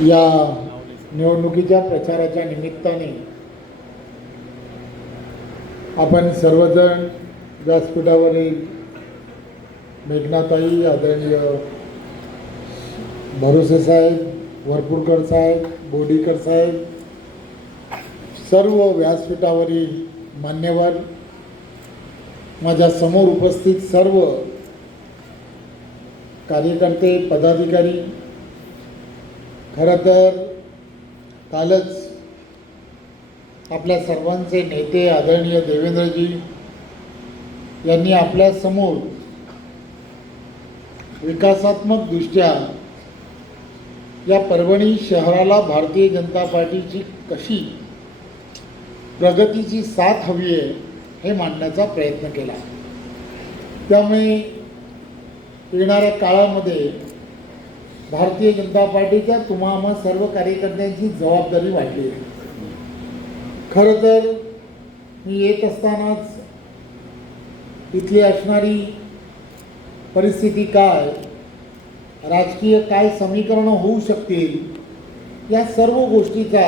या निवडणुकीच्या प्रचाराच्या निमित्ताने आपण सर्वजण व्यासपीठावरील मेघनाताई आदरणीय भरोसे साहेब वरपूरकर साहेब बोडीकर साहेब सर्व व्यासपीठावरील मान्यवर माझ्या समोर उपस्थित सर्व कार्यकर्ते पदाधिकारी खरं तर कालच आपल्या सर्वांचे नेते आदरणीय देवेंद्रजी यांनी आपल्यासमोर दृष्ट्या या परभणी शहराला भारतीय जनता पार्टीची कशी प्रगतीची साथ हवी आहे हे मांडण्याचा प्रयत्न केला त्यामुळे येणाऱ्या काळामध्ये भारतीय जनता पार्टीच्या तुम्हाला सर्व कार्यकर्त्यांची जबाबदारी वाटली खरं तर मी येत असतानाच इथली असणारी परिस्थिती काय राजकीय काय समीकरण होऊ शकतील या सर्व गोष्टीचा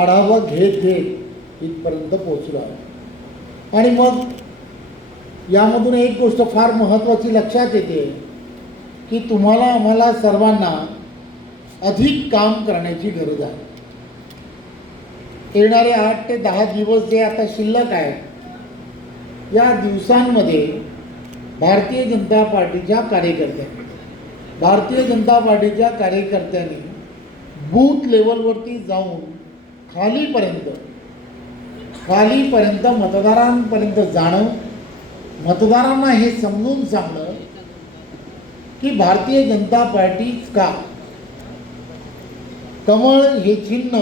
आढावा घेत घेत इथपर्यंत पोचलो आहे आणि मग यामधून एक गोष्ट फार महत्त्वाची लक्षात येते की तुम्हाला आम्हाला सर्वांना अधिक काम करण्याची गरज आहे येणारे आठ ते दहा दिवस जे आता शिल्लक आहे या दिवसांमध्ये भारतीय जनता पार्टीच्या कार्यकर्त्यांनी भारतीय जनता पार्टीच्या कार्यकर्त्यांनी बूथ लेवलवरती जाऊन खालीपर्यंत खालीपर्यंत मतदारांपर्यंत जाणं मतदारांना हे समजून सांगणं की भारतीय जनता पार्टी का कमळ हे चिन्ह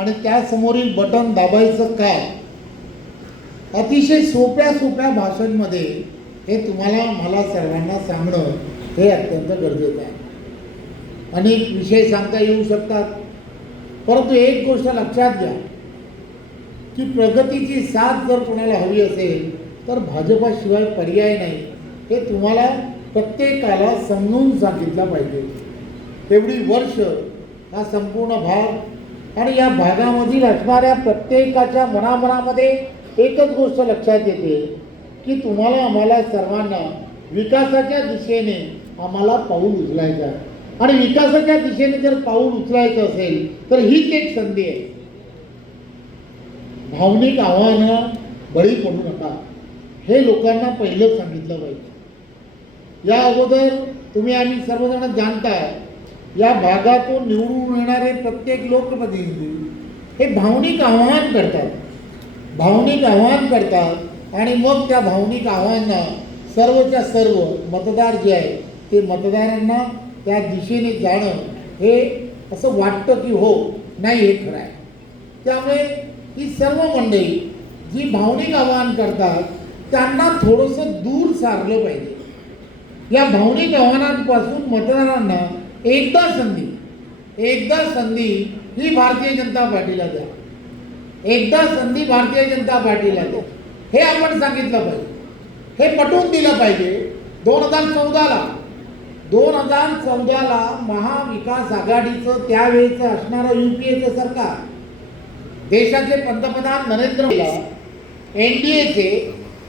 आणि त्यासमोरील बटन दाबायचं काय अतिशय सोप्या सोप्या भाषांमध्ये हे तुम्हाला मला सर्वांना सांगणं हे अत्यंत गरजेचं आहे अनेक विषय सांगता येऊ शकतात परंतु एक गोष्ट लक्षात घ्या की प्रगतीची साथ जर कोणाला हवी असेल तर भाजपाशिवाय पर्याय नाही हे तुम्हाला प्रत्येकाला समजून सांगितलं पाहिजे एवढी वर्ष हा संपूर्ण भाग आणि या भागामधील असणाऱ्या प्रत्येकाच्या मनामनामध्ये एकच गोष्ट लक्षात येते की तुम्हाला आम्हाला सर्वांना विकासाच्या दिशेने आम्हाला पाऊल उचलायचं आहे आणि विकासाच्या दिशेने जर पाऊल उचलायचं असेल तर हीच एक संधी आहे भावनिक आव्हानं बळी पडू नका हे लोकांना पहिलं सांगितलं पाहिजे या अगोदर तुम्ही आम्ही सर्वजण जाणताय या भागातून निवडून येणारे प्रत्येक लोकप्रतिनिधी हे भावनिक आव्हान करतात भावनिक आव्हान करतात आणि मग त्या भावनिक आव्हानांना सर्वच्या सर्व मतदार जे आहे ते मतदारांना त्या दिशेने जाणं हे असं वाटतं की हो नाही हे खरं आहे त्यामुळे ही सर्व मंडळी जी भावनिक आव्हान करतात त्यांना थोडंसं दूर सारलं पाहिजे या भावनिक आव्हानांपासून मतदारांना एकदा संधी एकदा संधी ही भारतीय जनता पार्टीला द्या एकदा संधी भारतीय जनता पार्टीला द्या हे आपण सांगितलं पाहिजे हे पटवून दिलं पाहिजे दोन हजार चौदाला दोन हजार चौदाला महाविकास आघाडीचं त्यावेळेचं असणारं यू पी एचं सरकार देशाचे पंतप्रधान नरेंद्र मोदी एन डी एचे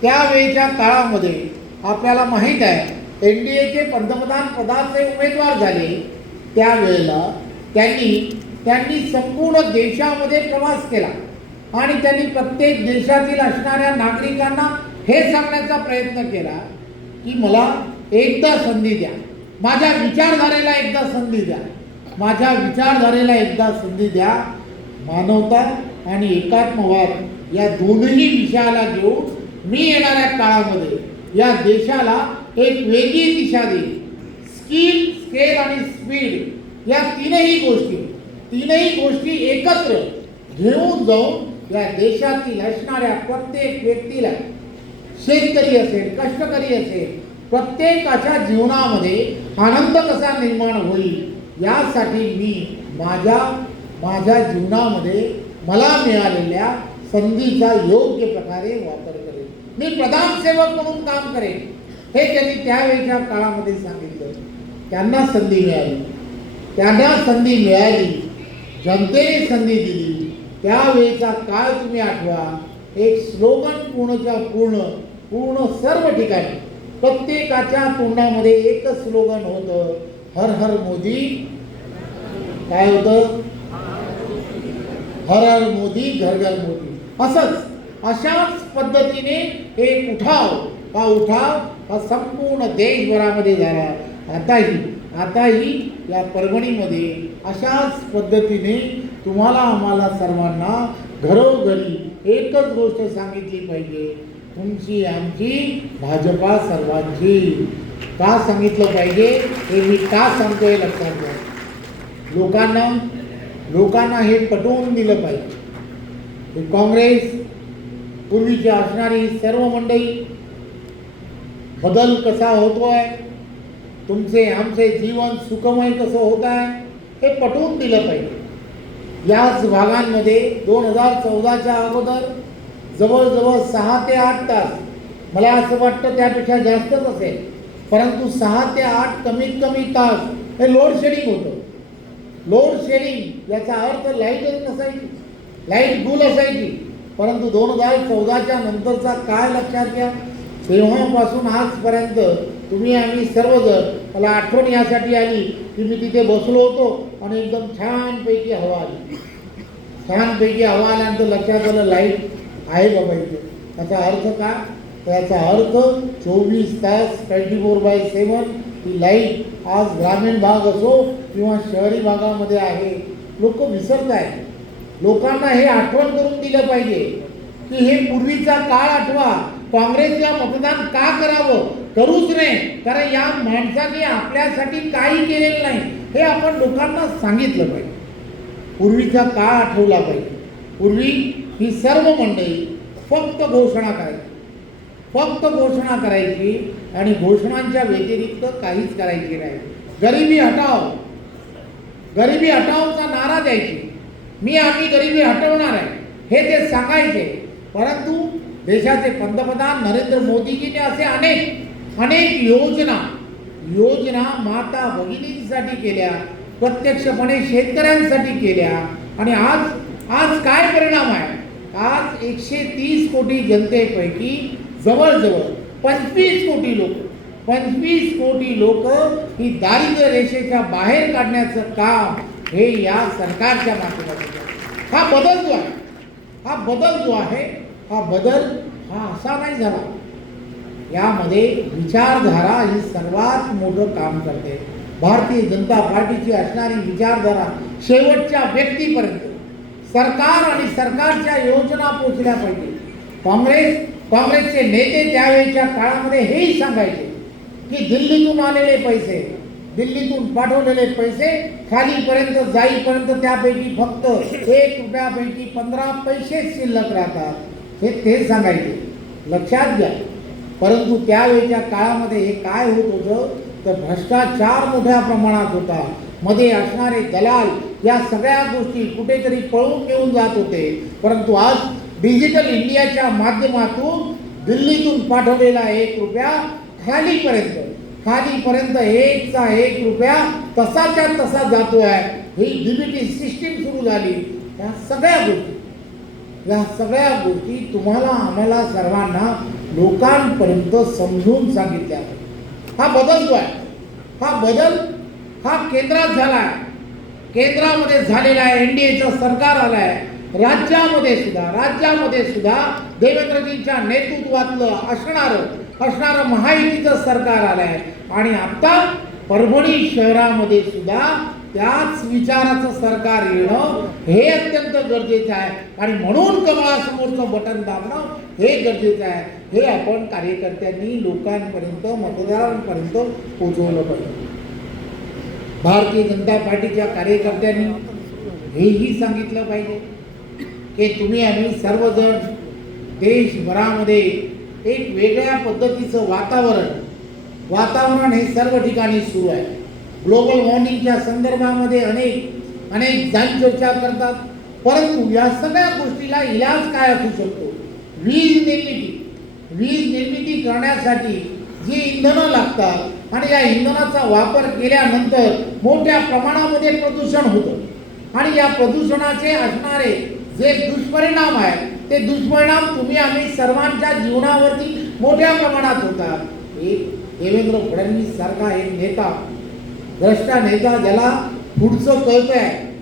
त्यावेळेच्या काळामध्ये आपल्याला माहीत आहे एन डी एचे पंतप्रधान पदाचे उमेदवार झाले त्यावेळेला त्यांनी त्यांनी संपूर्ण देशामध्ये प्रवास केला आणि त्यांनी प्रत्येक देशातील असणाऱ्या नागरिकांना हे सांगण्याचा प्रयत्न केला की मला एकदा संधी द्या माझ्या विचारधारेला एकदा संधी द्या माझ्या विचारधारेला एकदा संधी द्या मानवता आणि एकात्मवाद या दोन्ही विषयाला घेऊन मी येणाऱ्या काळामध्ये या देशाला एक वेगळी दिशा देईल स्किल स्केल आणि स्पीड या तीनही गोष्टी तीनही गोष्टी एकत्र घेऊन जाऊन या देशातील असणाऱ्या प्रत्येक व्यक्तीला शेतकरी असेल कष्टकरी असेल प्रत्येकाच्या जीवनामध्ये आनंद कसा निर्माण होईल यासाठी मी माझ्या माझ्या जीवनामध्ये मला मिळालेल्या संधीचा योग्य प्रकारे वापर करेन मी प्रधान सेवक म्हणून काम करेन हे त्यांनी त्यावेळेच्या काळामध्ये सांगितलं त्यांना संधी मिळाली त्यांना संधी मिळाली जनतेने संधी दिली त्यावेळेचा काळ तुम्ही आठवा एक स्लोगन पूर्णच्या पूर्ण पूर्ण सर्व ठिकाणी प्रत्येकाच्या तोंडामध्ये एकच स्लोगन होतं हर हर मोदी काय होतं हर हर मोदी घर घर मोदी असंच अशाच पद्धतीने एक उठाव हा उठाव हा संपूर्ण देशभरामध्ये झाला आताही आताही या परभणीमध्ये अशाच पद्धतीने तुम्हाला आम्हाला सर्वांना घरोघरी एकच गोष्ट सांगितली पाहिजे तुमची आमची भाजपा सर्वांची का सांगितलं पाहिजे हे मी का सांगतोय लक्षात घ्या लोकांना लोकांना हे पटवून दिलं पाहिजे काँग्रेस पूर्वीची असणारी सर्व मंडळी बदल कसा होतो आहे तुमचे आमचे जीवन सुखमय कसं होत आहे हे पटवून दिलं पाहिजे याच भागांमध्ये दोन हजार चौदाच्या अगोदर जवळजवळ सहा ते आठ तास मला असं वाटतं त्यापेक्षा जास्तच असेल परंतु सहा ते आठ कमीत कमी तास हे लोड शेडिंग होतं लोड शेडिंग याचा अर्थ लाईटच नसायची लाईट गुल असायची परंतु दोन हजार चौदाच्या नंतरचा काय लक्षात घ्या तेव्हापासून आजपर्यंत तुम्ही आम्ही सर्वजण मला आठवण यासाठी आली की मी तिथे बसलो होतो आणि एकदम छानपैकी हवा आली छानपैकी हवा आल्यानंतर लक्षात आलं लाईट आहे बाबा इथे त्याचा अर्थ का त्याचा अर्थ चोवीस तास ट्वेंटी फोर बाय सेवन ही लाईट आज ग्रामीण भाग असो किंवा शहरी भागामध्ये आहे लोक विसरत आहेत लोकांना हे आठवण करून दिलं पाहिजे की हे पूर्वीचा काळ आठवा काँग्रेसला मतदान का करावं करूच नाही कारण या माणसाने आपल्यासाठी काही केलेलं नाही हे आपण लोकांना सांगितलं पाहिजे पूर्वीचा का आठवला पाहिजे पूर्वी ही सर्व मंडळी फक्त घोषणा करायची फक्त घोषणा करायची आणि घोषणांच्या व्यतिरिक्त काहीच करायची नाही गरिबी हटाव गरिबी हटावचा नारा द्यायची मी आम्ही गरिबी हटवणार आहे हे ते सांगायचे परंतु देशाचे पंतप्रधान नरेंद्र मोदीजीने असे अनेक अनेक योजना योजना माता भगिनींसाठी केल्या प्रत्यक्षपणे शेतकऱ्यांसाठी केल्या आणि आज आज काय परिणाम आहे आज एकशे तीस कोटी जनतेपैकी जवळजवळ पंचवीस कोटी लोक पंचवीस कोटी लोक ही दारिद्र्य रेषेच्या बाहेर काढण्याचं काम हे या सरकारच्या माध्यमातून हा बदल जो आहे हा बदल जो आहे हा बदल हा असा नाही झाला यामध्ये विचारधारा ही सर्वात मोठं काम करते भारतीय जनता पार्टीची असणारी विचारधारा शेवटच्या व्यक्तीपर्यंत सरकार आणि सरकारच्या योजना पोचल्या पाहिजे काँग्रेस काँग्रेसचे नेते त्यावेळेच्या काळामध्ये हेही सांगायचे की दिल्लीतून आलेले पैसे दिल्लीतून पाठवलेले पैसे खालीपर्यंत जाईपर्यंत त्यापैकी फक्त एक रुपयापैकी पंधरा पैसेच शिल्लक राहतात हे तेच सांगायचे लक्षात घ्या परंतु त्यावेळच्या काळामध्ये हे काय होत होतं तर भ्रष्टाचार मोठ्या प्रमाणात होता मध्ये असणारे दलाल या सगळ्या गोष्टी कुठेतरी पळून घेऊन जात होते परंतु आज डिजिटल इंडियाच्या माध्यमातून दिल्लीतून पाठवलेला एक रुपया खालीपर्यंत खालीपर्यंत एकचा एक रुपया तसाच्या तसा जातो आहे ही डिबिटी सिस्टीम सुरू झाली या सगळ्या गोष्टी या सगळ्या गोष्टी तुम्हाला आम्हाला सर्वांना लोकांपर्यंत समजून सांगितल्या हा बदल जो आहे हा बदल हा केंद्रात झाला आहे केंद्रामध्ये झालेला आहे एन डी एचं सरकार आलं आहे राज्यामध्ये सुद्धा राज्यामध्ये सुद्धा देवेंद्रजींच्या नेतृत्वातलं असणारं असणारं महायुतीचं सरकार आलं आहे आणि आत्ता परभणी शहरामध्ये सुद्धा त्याच विचाराचं सरकार येणं हे अत्यंत गरजेचं आहे आणि म्हणून कमळासमोरचं बटन दाबणं हे गरजेचं आहे हे आपण कार्यकर्त्यांनी लोकांपर्यंत मतदारांपर्यंत पोचवलं पाहिजे भारतीय जनता पार्टीच्या कार्यकर्त्यांनी हेही सांगितलं पाहिजे की तुम्ही आम्ही सर्वजण देशभरामध्ये एक वेगळ्या पद्धतीचं वातावरण वातावरण हे सर्व ठिकाणी सुरू आहे ग्लोबल वॉर्मिंगच्या संदर्भामध्ये अनेक अनेक जाण चर्चा करतात परंतु या सगळ्या गोष्टीला इलाज काय असू शकतो वीज निर्मिती वीज निर्मिती करण्यासाठी जी इंधनं लागतात आणि या इंधनाचा वापर केल्यानंतर मोठ्या प्रमाणामध्ये प्रदूषण होतं आणि या प्रदूषणाचे असणारे जे दुष्परिणाम आहेत ते दुष्परिणाम तुम्ही आम्ही सर्वांच्या जीवनावरती मोठ्या प्रमाणात होतात देवेंद्र फडणवीस सारखा एक नेता भ्रष्टा नेता ज्याला पुढचं कळत आहे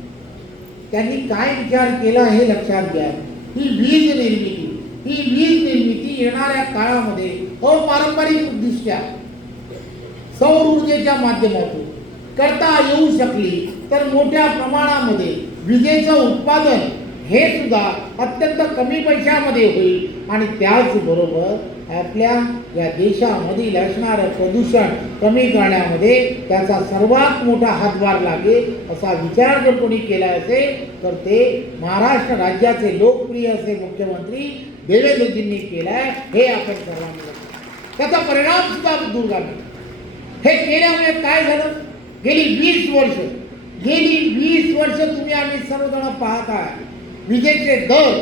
त्यांनी काय विचार केला हे लक्षात घ्या ही वीज निर्मिती ही वीज निर्मिती येणाऱ्या काळामध्ये अपारंपरिक दृष्ट्या सौर ऊर्जेच्या माध्यमातून करता येऊ शकली तर मोठ्या प्रमाणामध्ये विजेचं उत्पादन हे सुद्धा अत्यंत कमी पैशामध्ये होईल आणि त्याचबरोबर आपल्या या देशामधील असणारं प्रदूषण कमी करण्यामध्ये त्याचा सर्वात मोठा हातभार लागेल असा विचार जर कोणी केला असेल तर ते महाराष्ट्र राज्याचे लोकप्रिय असे मुख्यमंत्री देवेंद्रजींनी केलाय हे आपण सर्वांनी त्याचा परिणाम सुद्धा दूर झाला हे केल्यामुळे काय झालं गेली वीस वर्ष गेली वीस वर्ष तुम्ही आम्ही सर्वजण पाहत आहात विजेचे दर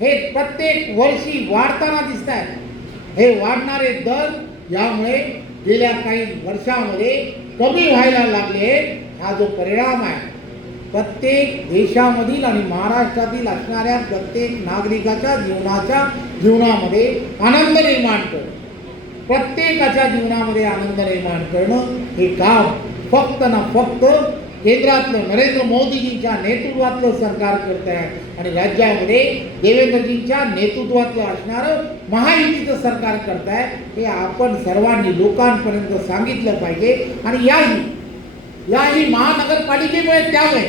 हे प्रत्येक वर्षी वाढताना दिसत आहे हे वाढणारे दर यामुळे गेल्या काही वर्षामध्ये कमी व्हायला लागले हा जो परिणाम आहे प्रत्येक देशामधील आणि महाराष्ट्रातील असणाऱ्या प्रत्येक नागरिकाच्या जीवनाच्या जीवनामध्ये आनंद निर्माण करणं प्रत्येकाच्या जीवनामध्ये आनंद निर्माण करणं हे काम फक्त ना फक्त केंद्रातलं नरेंद्र मोदीजींच्या नेतृत्वातलं सरकार करत आहे आणि राज्यामध्ये देवेंद्रजींच्या नेतृत्वातलं असणारं महायुतीचं सरकार करत आहे हे आपण सर्वांनी लोकांपर्यंत सांगितलं पाहिजे आणि याही याही महानगरपालिकेमुळे त्यामुळे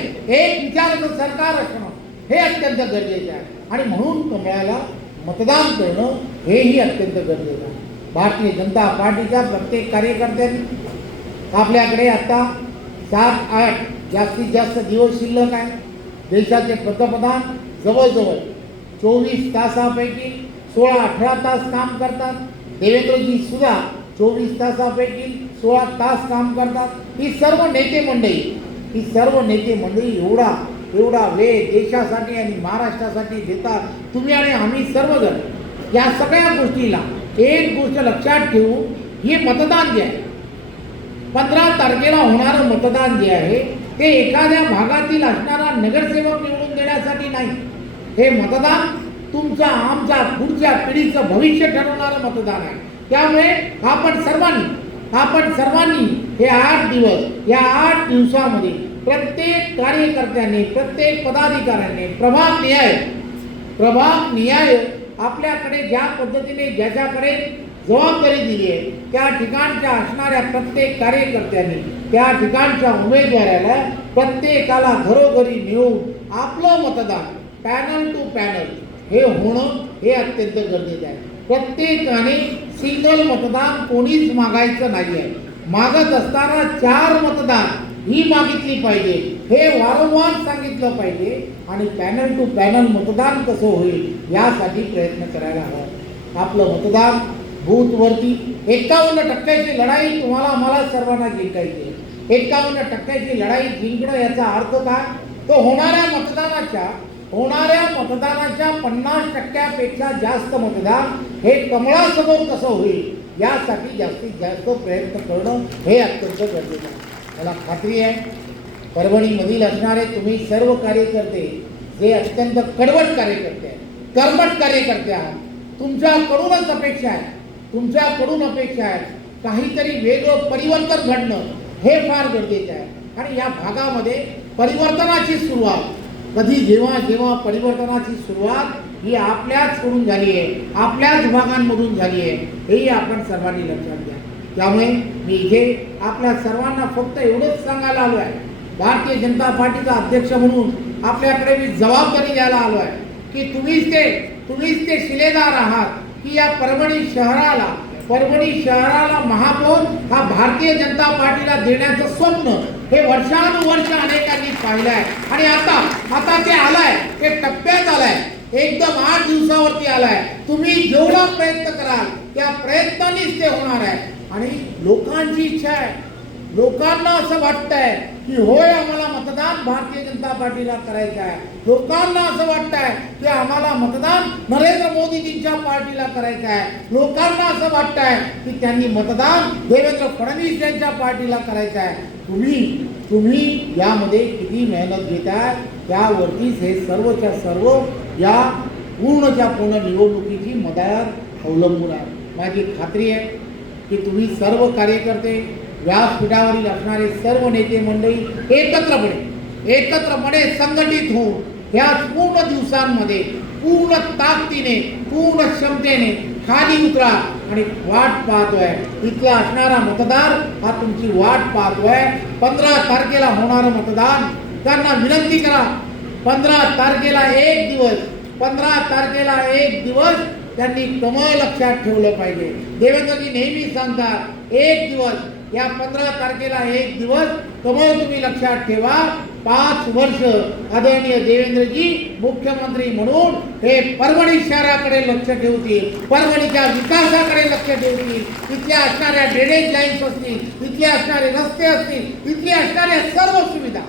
एक विचाराचं सरकार असणं हे अत्यंत गरजेचं आहे आणि म्हणून कमळाला मतदान करणं हेही अत्यंत गरजेचं आहे भारतीय जनता पार्टीच्या प्रत्येक कार्यकर्त्यांनी आपल्याकडे आता सात आठ जास्तीत जास्त दिवस शिल्लक आहे देशाचे पंतप्रधान जवळजवळ चोवीस तासापैकी सोळा अठरा तास काम करतात देवेंद्रजी सुद्धा चोवीस तासापैकी सोळा तास काम करतात ही सर्व नेते मंडळी ही सर्व नेते मंडळी एवढा एवढा वेळ देशासाठी आणि महाराष्ट्रासाठी देतात तुम्ही आणि आम्ही सर्वजण या सगळ्या गोष्टीला एक गोष्ट लक्षात ठेवू हे मतदान जे आहे पंधरा तारखेला होणारं मतदान जे आहे ते एखाद्या भागातील असणारा नगरसेवक निवडून देण्यासाठी नाही हे मतदान तुमचा आमचा पुढच्या पिढीचं भविष्य ठरवणारं मतदान आहे त्यामुळे आपण सर्वांनी आपण सर्वांनी हे आठ दिवस या आठ दिवसामध्ये प्रत्येक कार्यकर्त्याने प्रत्येक पदाधिकाऱ्याने प्रभाग न्याय प्रभाग न्याय आपल्याकडे ज्या पद्धतीने ज्याच्याकडे जबाबदारी दिली आहे त्या ठिकाणच्या असणाऱ्या प्रत्येक कार्यकर्त्यांनी त्या ठिकाणच्या उमेदवाराला प्रत्येकाला घरोघरी नेऊन आपलं मतदान पॅनल टू पॅनल हे होणं हे अत्यंत गरजेचं आहे प्रत्येकाने सिंगल मतदान कोणीच मागायचं नाही आहे मागत असताना चार मतदान ही मागितली पाहिजे हे वारंवार सांगितलं पाहिजे आणि पॅनल टू पॅनल मतदान कसं होईल यासाठी प्रयत्न करायला हवा आपलं मतदान बूथवरती एकावन्न टक्क्याची लढाई तुम्हाला मला सर्वांना जिंकायची एकावन्न टक्क्याची लढाई जिंकणं याचा अर्थ काय तो होणाऱ्या मतदानाच्या होणाऱ्या मतदानाच्या पन्नास टक्क्यापेक्षा जास्त मतदान हे कमळासमोर कसं होईल यासाठी जास्तीत जास्त प्रयत्न करणं हे अत्यंत गरजेचं आहे मला खात्री आहे परभणीमधील असणारे तुम्ही सर्व कार्यकर्ते जे अत्यंत कडवट कार्यकर्ते आहेत कर्मट कार्यकर्ते आहात तुमच्याकडूनच अपेक्षा आहे तुमच्याकडून अपेक्षा आहे काहीतरी वेगळं परिवर्तन घडणं हे फार गरजेचं आहे आणि या भागामध्ये परिवर्तनाची सुरुवात कधी जेव्हा जेव्हा परिवर्तनाची सुरुवात ही आपल्याचकडून झाली आहे आपल्याच भागांमधून झाली आहे हेही आपण सर्वांनी लक्षात घ्या त्यामुळे मी इथे आपल्या सर्वांना फक्त एवढंच सांगायला आलो आहे भारतीय जनता पार्टीचा अध्यक्ष म्हणून आपल्याकडे मी जबाबदारी द्यायला आलो आहे की तुम्हीच ते तुम्हीच ते शिलेदार आहात की या परभणी शहराला परभणी शहराला महापौर हा भारतीय जनता पार्टीला देण्याचं स्वप्न हे वर्षानुवर्ष अनेकांनी पाहिलं आहे आणि आता आता ते आलाय ते टप्प्यात आलाय एकदम आठ दिवसावरती आलाय तुम्ही जेवढा प्रयत्न कराल त्या प्रयत्नांनीच ते होणार आहे आणि लोकांची इच्छा आहे लोकांना असं वाटतंय की होय आम्हाला मतदान भारतीय जनता पार्टीला करायचं आहे लोकांना असं वाटत की आम्हाला मतदान नरेंद्र मोदीजींच्या पार्टीला करायचं आहे लोकांना असं वाटत की त्यांनी मतदान देवेंद्र फडणवीस यांच्या पार्टीला करायचं आहे तुम्ही तुम्ही यामध्ये किती मेहनत घेताय त्यावरतीच हे सर्वच्या सर्व या पूर्णच्या पूर्ण निवडणुकीची मदत अवलंबून आहे माझी खात्री आहे की तुम्ही सर्व कार्यकर्ते व्यासपीठावरील असणारे सर्व नेते मंडळी एकत्रपणे एकत्रपणे संघटित होऊन ह्या पूर्ण दिवसांमध्ये पूर्ण ताकदीने पूर्ण क्षमतेने खाली उतरा आणि वाट पाहतोय इथला असणारा मतदार हा तुमची वाट पाहतोय पंधरा तारखेला होणारं मतदान त्यांना विनंती करा पंधरा तारखेला एक दिवस पंधरा तारखेला एक दिवस त्यांनी कमळ लक्षात ठेवलं पाहिजे देवेंद्रजी नेहमी सांगतात एक दिवस या पंधरा तारखेला एक दिवस कमळ तुम्ही लक्षात ठेवा पाच वर्ष आदरणीय देवेंद्रजी मुख्यमंत्री म्हणून हे परभणी शहराकडे लक्ष ठेवतील परभणीच्या विकासाकडे लक्ष ठेवतील इथल्या असणाऱ्या ड्रेनेज लाईन्स असतील इथले असणारे रस्ते असतील इथले असणाऱ्या सर्व सुविधा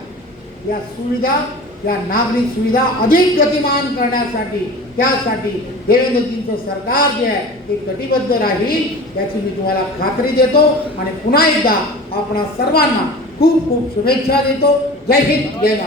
या सुविधा या नागरिक सुविधा अधिक गतिमान करण्यासाठी त्यासाठी देवेंद्रजींचं सरकार जे आहे ते कटिबद्ध राहील याची मी तुम्हाला खात्री देतो आणि पुन्हा एकदा आपण सर्वांना खूप खूप शुभेच्छा देतो 开心，别闹。